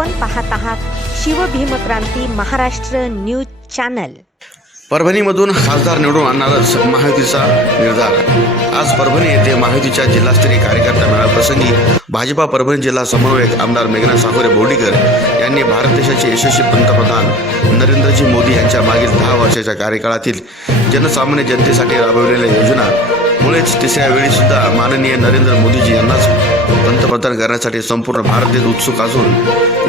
आपण पाहत आहात शिवभीमक्रांती महाराष्ट्र न्यूज चॅनल। परभणीमधून खासदार निवडून आणणारच महायुतीचा निर्धार। आज परभणी येथे महायुतीच्या जिल्हास्तरीय कार्यकर्ता मेळाव्याप्रसंगी भाजपा परभणी जिल्हा समन्वयक आमदार मेघना साखरे बोर्डीकर यांनी भारत देशाचे यशस्वी पंतप्रधान नरेंद्रजी मोदी यांच्या मागील 10 वर्षाच्या कार्यकाळातील जनसामान्य जनतेसाठी राबवलेल्या योजना मुळेच तिसऱ्या वेळी सुद्धा माननीय नरेंद्र मोदीजी यांनाच पंतप्रधान करण्यासाठी संपूर्ण भारत देश उत्सुक असून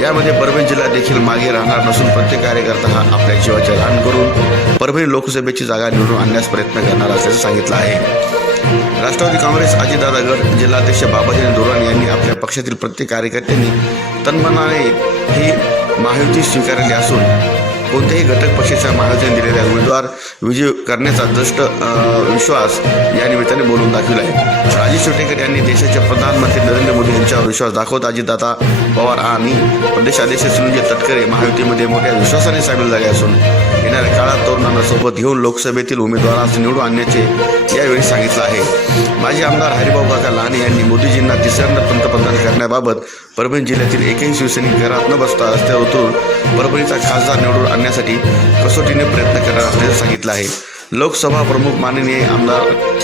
यामध्ये परभणी जिल्हा देखील मागे राहणार नसून प्रत्येक कार्यकर्ता हा आपल्या जीवाचे रान करून परभणी लोकसभेची जागा निवडून आणण्यास प्रयत्न करणार असल्याचं सांगितलं आहे। राष्ट्रवादी काँग्रेस अजितदादा गट जिल्हाध्यक्ष बाबाजी दोराणी यांनी आपल्या पक्षातील प्रत्येक कार्यकर्त्यांनी तन्मनाने ही महायुती स्वीकारली असून कोणत्याही घटक पक्षाच्या महायुतीने दिलेल्या उमेदवार विजय करण्याचा दृष्ट विश्वास या निमित्ताने बोलून दाखविला आहे। राजेश विटेकर यांनी देशाचे प्रधानमंत्री नरेंद्र मोदी यांच्यावर विश्वास दाखवत अजितदादा पवार आणि प्रदेशाध्यक्ष सुनील तटकरे महायुतीमध्ये मोठ्या विश्वासाने सामील झाले असून येणाऱ्या काळात तरुणांना सोबत घेऊन लोकसभेतील उमेदवारांस निवडून आणण्याचे यावेळी सांगितलं आहे। माजी आमदार हरिभाऊ काका लहाने यांनी मोदीजींना तिसऱ्यांदा पंतप्रधान करण्याबाबत परभणी जिल्ह्यातील एकही शिवसैनिक घरात न बसता रस्त्यावर उतरून परभणीचा खासदार निवडून आणण्यासाठी कसोटीने प्रयत्न करणार असल्याचं सांगितलं आहे। लोकसभा प्रमुख माननीय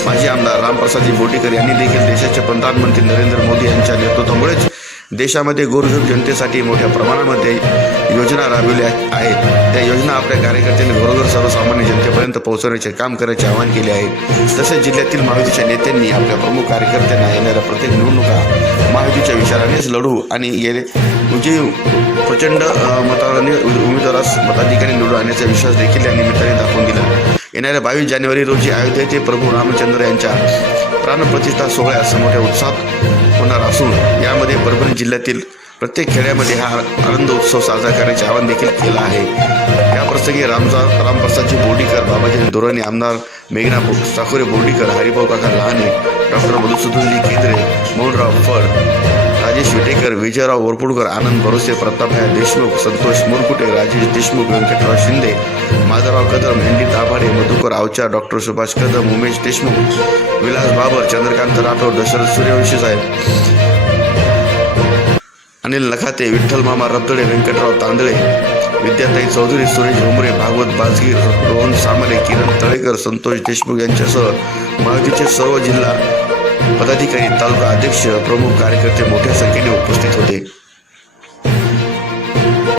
माजी आमदार रामप्रसादजी बोर्डीकर यांनी देखील देशाचे प्रधानमंत्री नरेंद्र मोदी यांच्या नेतृत्वामुळेच देशामध्ये गोरगरीब जनतेसाठी मोठ्या प्रमाणामध्ये योजना राबविल्या आहेत। त्या योजना आपल्या कार्यकर्त्यांनी घरोघर सर्वसामान्य जनतेपर्यंत पोहोचवण्याचे काम करायचे आवाहन केले आहे। तसेच जिल्ह्यातील महायुतीच्या नेत्यांनी आपल्या प्रमुख कार्यकर्त्यांना येणाऱ्या प्रत्येक निवडणुका महायुतीच्या विचारानेच लढू आणि प्रचंड मताने उमेदवारास मताधिकारी निवडून आणण्याचा विश्वास देखील या निमित्ताने दाखवून दिला। येणाऱ्या 22 जानेवारी रोजी अयोध्या येथे प्रभू रामचंद्र यांच्या प्राणप्रतिष्ठा सोहळ्यास मोठ्या उत्साहात होणार असून यामध्ये परभणी जिल्ह्यातील प्रत्येक खेड्यामध्ये हा आनंद उत्सव साजरा करण्याचे आवाहन देखील केलं आहे। याप्रसंगी रामप्रसादजी बोर्डीकर, बाबाजी दोराणी, आमदार मेघना साखरे बोर्डीकर, हरिभाऊ काका लहाने, डॉक्टर मधुसूदनजी केंद्रे, मोहनराव फड, राजेश विटेकर, विजयराव वरपुडकर, आनंद भरोसे, प्रतापराव देशमुख, संतोष मुरकुटे, राजेश देशमुख, व्यंकटराव शिंदे, माधवराव कदम, हेनरी दाभाडे, मधुकर आवचार, डॉक्टर सुभाष कदम, उमेश देशमुख, विलास बाबर, चंद्रकांत राठोड, दशरथ सूर्यवंशी साहेब, अनिल नखाते, विठ्ठल मामा रबदडे, व्यंकटराव तांदळे, विद्याताई चौधरी, सुरेश भोमरे, भागवत बाजगीर, रोहन सामले, किरण तळेकर, संतोष देशमुख यांच्यासह महायुतीचे सर्व जिल्हा पदाधिकारी, तालुका अध्यक्ष, प्रमुख कार्यकर्ते मोठ्या संख्येने उपस्थित होते।